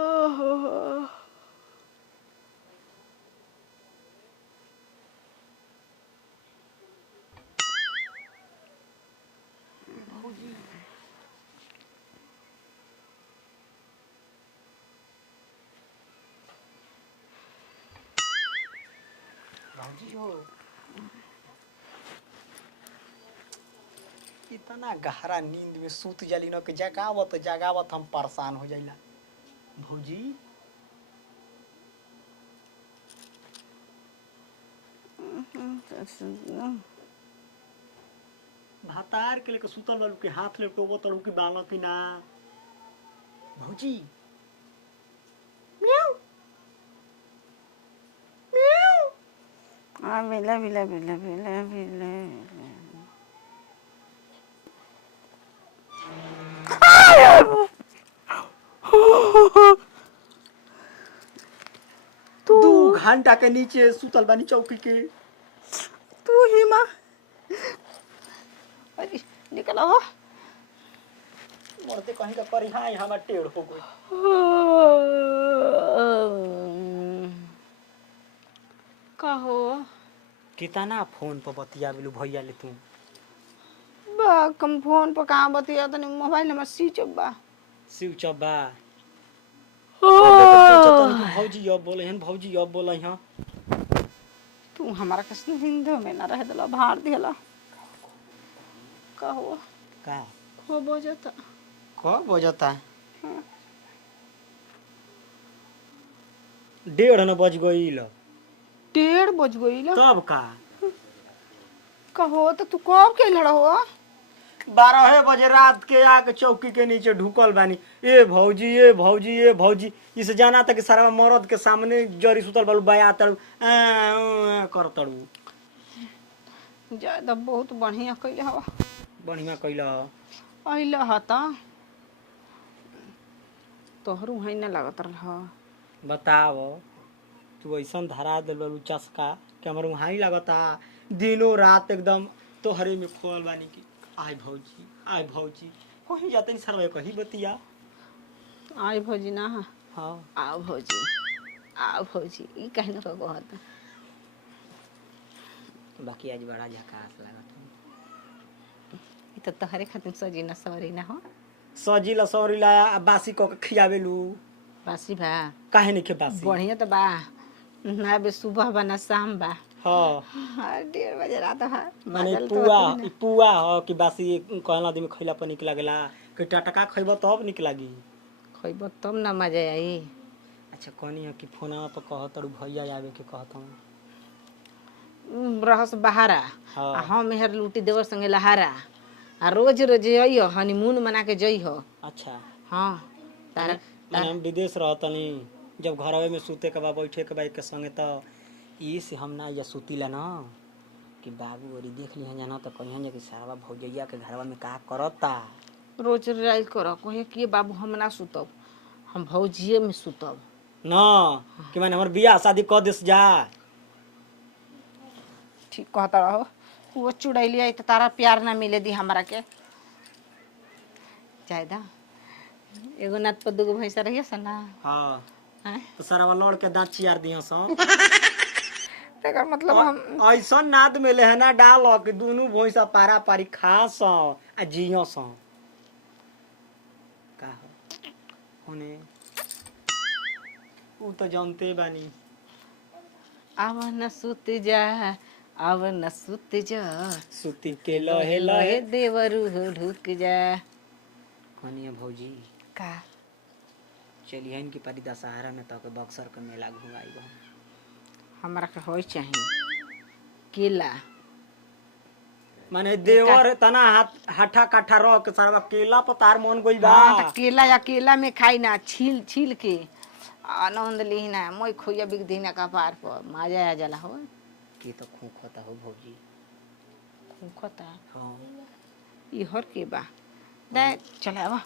ओहो। भौजी भौजी हो इतना गहरा नींद में सूत जाली न कि जगावत जगावत हम परेशान हो जाइला। भौजी भातार के लेके सुतल रहलू के हाथ लेके वो तड़ू की बांग की ना भौजी म्याऊ म्याऊ बिला बिला बिला बिला बिला। तू 2 घंटा के नीचे सुतल बानी चौकी के। तू ही माँ। अरे निकला हो। मरते कहीं का करी हाँ हमार टेढ़ हो गई। कहो कितना फोन पर बतिया बिलू भैया ले तू। बा कम फोन पर कहाँ बतिया तनी मोबाइल नंबर स्विच ऑफ बा। शिव चब्बा भौजी अब बोले हन भौजी अब बोले हैं। तू हमारा किसने हिंदू में ना रह दिला भार दिला। कहो का हो बजता कब बजता? हाँ। 1:30 बज गई। 1:30 बज गई ला। तब का कहो तो तू कब के लड़ा हो? 12 बजे रात के आके चौकी के नीचे ढुकल बानी। ए भौजी ए भौजी ए भौजी इसे जाना था कि सारा मर्द के सामने जरी सुतल बालू बया तड़ू कर तड़ू। ज्यादा बहुत बढ़िया कैले हवा। बढ़िया कैला अइला हता तोहरू है ना लागत रहा। बताव तू ऐसा धरा दिल बालू चस्का कि हमारे वहाँ ही लगता दिनों रात एकदम तोहरे में खोल बानी की आय भौजी कहीं जाते नहीं सरवे कहीं बतिया। आई भौजी ना हाँ आओ भौजी ई कहीं ना कहता। बाकी आज बड़ा झकास लागत ई तो तहरे खातिर सजी ना सवरी ना हो। सजीला सौरीला बासी को खियावेलू बासी बा काहे नहीं के बासी बढ़िया तो बा ना बे सुबह बा ना शाम बा। हाँ 1:30 बजे रात है माने बादल तो पुआ होते ना। पुआ हो कि बासी कहला आदमी खइला पर निक लागेला कि टटका खइबो तब निक लागी। खइबो तब ना मजा आई। अच्छा कहनी है कि फोनवा पर कहत तड़ू भैया आवे के कहत हूँ रहस बहारा हाँ। आ हम हेर लूटी देवर संगे लहारा आ रोज रोज अइयो हनीमून मना के जइहो। अच्छा हाँ तारा माने हम विदेश रहतनी जब घरवे में सूते के बा बैठे के बा के संगे तो ई से हम ना या सुतीला ना कि बाबू और देख लिहन जाना तो कहियन कि सारा भौजैया के घरवा में का करता। रोज राइज कर कहे कि बाबू हम ना सुतब हम भौजिए में सुतब ना कि माने हमर बियाह शादी कर देस जा। ठीक कहता रहो वो चुड़ैली आई तो तारा प्यार ना मिले दी हमरा के जायदा एगो नात पर दूगो भैंसा रहिए सा ना। हाँ हैं? तो सारा लड़ के दांत चियार दिया सो तेकर मतलब हम ऐसा नाद में लेहना डाल कि दोनों भैंसा पारा पारी खा सो आ जियो सो का हो होने उ तो जानते बानी। आव न सुत जा आव न सुत जा सुती के लहे लहे लहे लहे देवरू ढुक जा। कनिया भौजी का चलिए इनकी पारी दशहरा में तो के बक्सर के मेला घुमाई बा। हमरा के होई चाहिए केला माने देवर तना हाथा काठा रह के सारा केला पतार मन गइल बा। हाँ तो केला या केला में खाई ना छील छील के आनंद ली ना मोई खोया बिक दी ना कपार पर मजा आ जाला हो। की तो खूंखता हो भौजी खूखता हां ई हर के बा दे चले आवा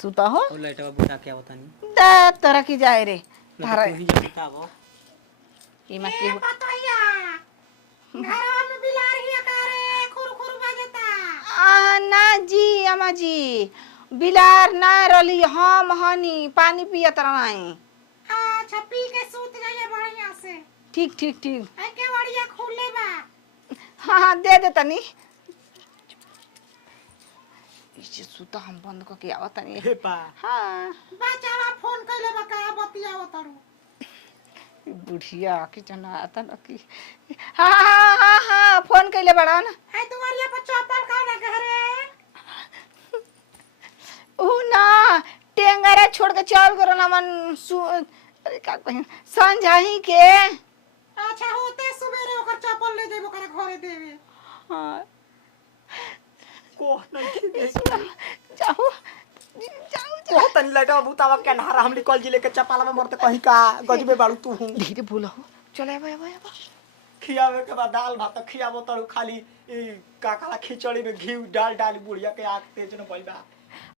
सुता हो और लाइटवा बुता के आवतनी दे तोरा की जाए रे तारा तू ही बतावो ई मा के बताइया घरवा में बिलार हिया करे खुर खुर बजता। ना जी अम्मा जी बिलार ना रली हम हनी पानी पियत रही। अच्छा पी के सूत जाइए बढ़िया से। ठीक ठीक ठीक। आई के बढ़िया खुले बा। हाँ हाँ दे दे तनी। इसे सुता हम बंद करके आवत तनी। हे पा हाँ बचावा फोन कइले बा का बतियाव तारू। बुढ़िया किचन आता न की। हाँ हाँ हाँ हाँ फोन कैले बड़ा ना। आई तुम्हारी पर चप्पल का ना घरे। ऊ ना टेंगरा छोड़ के चल करो ना मन अरे का कहीं संझाही के। अच्छा होते सवेरे ओकर चप्पल ले जेबो करे घरे देवे। हाँ को नहीं दे जाओ जाओ को तनी लाइट बुतावा के नहरा हमली कल जिले के चपाला में मरते कहीं का गजबे बाड़ू तू हूं धीरे बोलो चले अब खियावे के बाद दाल भात खियाबो तरू खाली ई काकाला खिचड़ी में घी डाल डाल बुढ़िया के आग तेज न पइबा